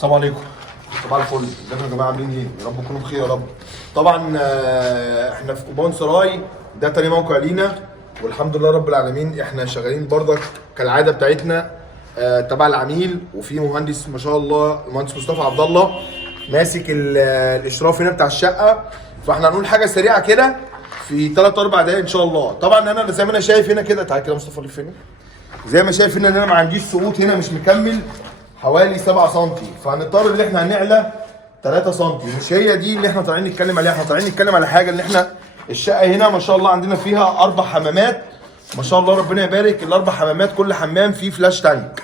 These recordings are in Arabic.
السلام عليكم. صباح الفل. ازيكم يا جماعه؟ عاملين ايه؟ يا رب تكونوا بخير يا رب. طبعا احنا في كوبان سراي، ده تاني موقع لينا والحمد لله رب العالمين. احنا شغالين برضك كالعاده بتاعتنا تبع العميل، وفي مهندس ما شاء الله المهندس مصطفى عبد الله ماسك الاشراف هنا بتاع الشقه. فاحنا هنقول حاجه سريعه كده في 3 4 دقايق ان شاء الله. طبعا انا زي ما انا شايف هنا كده، تعالى كده مصطفى لف هنا. زي ما شايف هنا ان انا ما عنديش سقوط هنا، مش مكمل حوالي 7 سم، فهنضطر ان احنا هنعلى 3 سم. مش هي دي اللي احنا طالعين نتكلم عليها، احنا طالعين نتكلم على حاجه ان احنا الشقه هنا ما شاء الله عندنا فيها 4 حمامات ما شاء الله ربنا يبارك. ال4 حمامات كل حمام فيه فلاش تانك.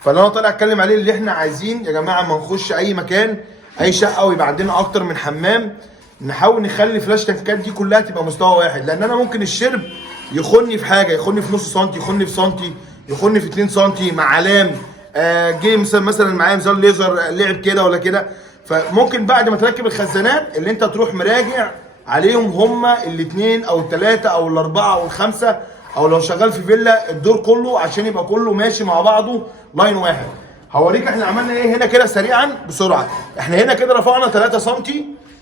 فاللي انا طالع اتكلم عليه اللي احنا عايزين يا جماعه ما نخش اي مكان اي شقه ويبقى عندنا اكتر من حمام، نحاول نخلي الفلاش تانكات دي كلها تبقى مستوى واحد، لان انا ممكن الشرب يخني في حاجه، يخني في نص سنتي، يخني في سنتي، يخني في 2 سنتي مع علام جه مثلا معايا ميزان ليزر لعب كده ولا كده. فممكن بعد ما تركب الخزانات اللي انت تروح مراجع عليهم هما الاثنين او الثلاثه او الاربعه او الخمسه، او لو شغال في فيلا الدور كله، عشان يبقى كله ماشي مع بعضه لاين واحد. هوريك احنا عملنا ايه هنا كده سريعا بسرعه. احنا هنا كده رفعنا 3 سم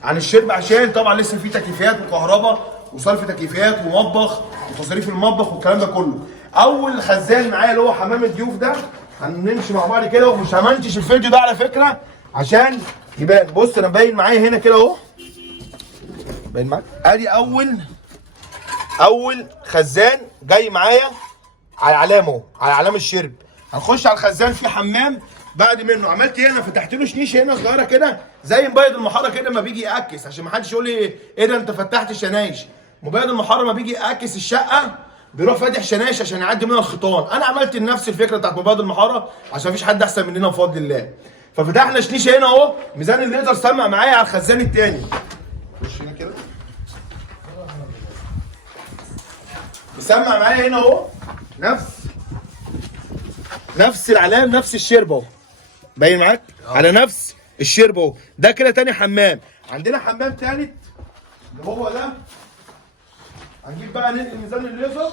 عن الشرب، عشان طبعا لسه في تكييفات وكهرباء وصرف تكييفات ومطبخ وتصاريف المطبخ والكلام ده كله. اول خزان معايا اللي هو حمام الضيوف ده هنمشي مع بعض كده، ومش همنتش الفيديو ده على فكره عشان يبان. بص انا باين معايا هنا كده اهو، باين معاك ادي اول خزان جاي معايا على علامه، على علامه الشرب. هنخش على الخزان في حمام بعد منه. عملت ايه؟ انا فتحت له شنيشه هنا صغيره كده زي مبيض المحاره كده ما بيجي ياكس، عشان ما حدش يقول لي ايه ده انت فتحت شنايش. مبيض المحاره ما بيجي ياكس الشقه بيروح فاتح شنايش عشان يعدي منها الخيطان. انا عملت نفس الفكره بتاعت مبيض المحاره عشان مفيش حد احسن مننا بفضل الله. ففتحنا شنيشه هنا اهو، ميزان الليزر سمع معايا على الخزان الثاني. خش هنا كده، مسمع معايا هنا اهو، نفس العلام نفس الشرب اهو، باين معاك على نفس الشرب اهو. ده كده تاني حمام. عندنا حمام تالت اللي هو ده. هنجيب بقى ننقل ميزان الليزر،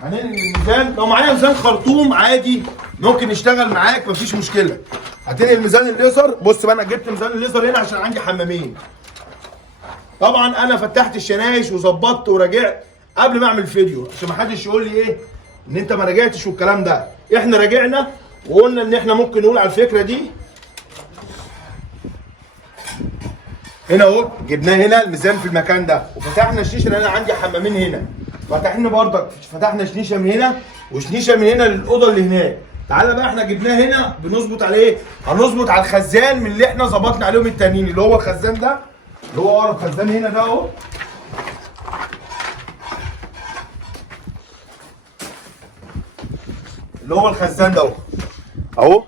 هننقل الميزان. لو معايا ميزان خرطوم عادي ممكن يشتغل معاك مفيش مشكله. هتنقل ميزان الليزر. بص بقى انا جبت ميزان الليزر هنا عشان عندي حمامين. طبعا انا فتحت الشنايش وظبطت وراجعت قبل ما اعمل فيديو، عشان ما حدش يقول لي ايه ان انت ما راجعتش والكلام ده. احنا راجعنا وقلنا ان احنا ممكن نقول على الفكره دي. هنا اهو جبناه هنا الميزان في المكان ده، وفتحنا الشيشه لان انا عندي حمامين هنا. فتحنا برضك فتحنا شنيشه من هنا وشنيشه من هنا للاوضه اللي هناك. تعالى بقى احنا جبناه هنا بنظبط على ايه؟ هنظبط على الخزان من اللي احنا ظبطنا عليهم التانيين، اللي هو الخزان ده اللي هو ورا الخزان هنا ده اهو. اللي هو الخزان ده اهو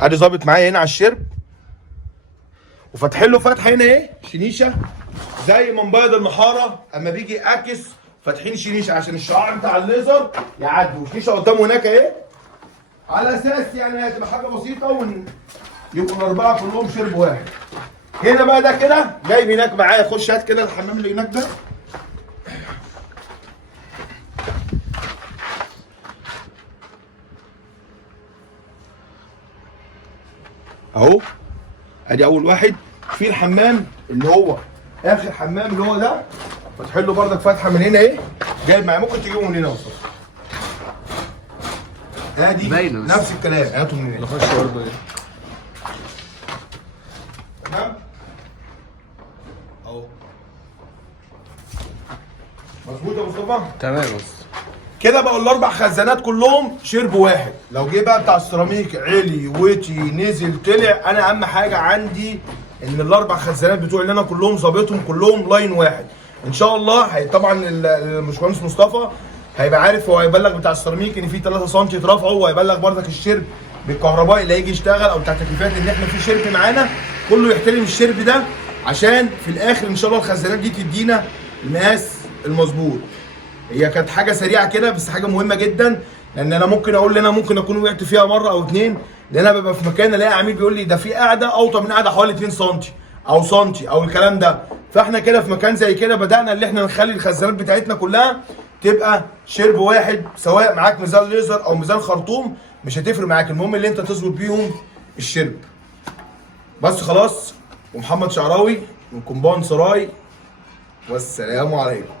ادي ظابط معايا هنا على الشرب، وفاتحين له فتحه هنا ايه شنيشه زي ما مبيض المحاره اما بيجي يعكس فاتحين شنيشه عشان الشعاع بتاع الليزر يعدي، وشنيشه قدامه هناك اهي على اساس يعني هتبقى حاجه بسيطه يبقوا الاربعه كلهم شرب واحد. هنا بقى ده كده جايب هناك معايا. خش هات كده الحمام اللي هناك ده اهو. ادي اول واحد. في الحمام اللي هو اخر حمام اللي هو ده فاتحين له بردك فتحه من هنا ايه جايب معايا، ممكن تجيبه من هنا اصلا. ادي نفس الكلام هاته من هنا. نخش برضه ايه تمام اهو. مظبوط يا مصطفى؟ تمام. كده بقوا ال4 خزانات كلهم شرب واحد. لو جه بقى بتاع السيراميك علي وطي نزل طلع، انا اهم حاجه عندي ان ال4 خزانات بتوعي اللي انا كلهم ظابطهم كلهم لاين واحد ان شاء الله. طبعا الباشمهندس مصطفى هيبقى عارف، هو هيبلغ بتاع السيراميك ان في 3 سم اترفعوا، وهيبلغ بردك الشرب بالكهربائي اللي هيجي يشتغل او بتاع التكييفات ان احنا في شرب معانا. كله يحترم الشرب ده عشان في الاخر ان شاء الله الخزانات دي تدينا المقاس المظبوط. هي كانت حاجه سريعه كده بس حاجه مهمه جدا، لان انا ممكن اقول ان انا ممكن اكون وقعت فيها مره او اتنين، لان انا ببقى في مكان الاقي عميل بيقول لي ده في قاعده اوطى من قاعده حوالي 2 سم او سنتي او الكلام ده. فاحنا كده في مكان زي كده بدانا ان احنا نخلي الخزانات بتاعتنا كلها تبقى شرب واحد، سواء معاك ميزان ليزر او ميزان خرطوم مش هتفرق معاك، المهم اللي انت تظبط بيهم الشرب بس خلاص. ومحمد شعراوي من كومباوند سراي، والسلام عليكم.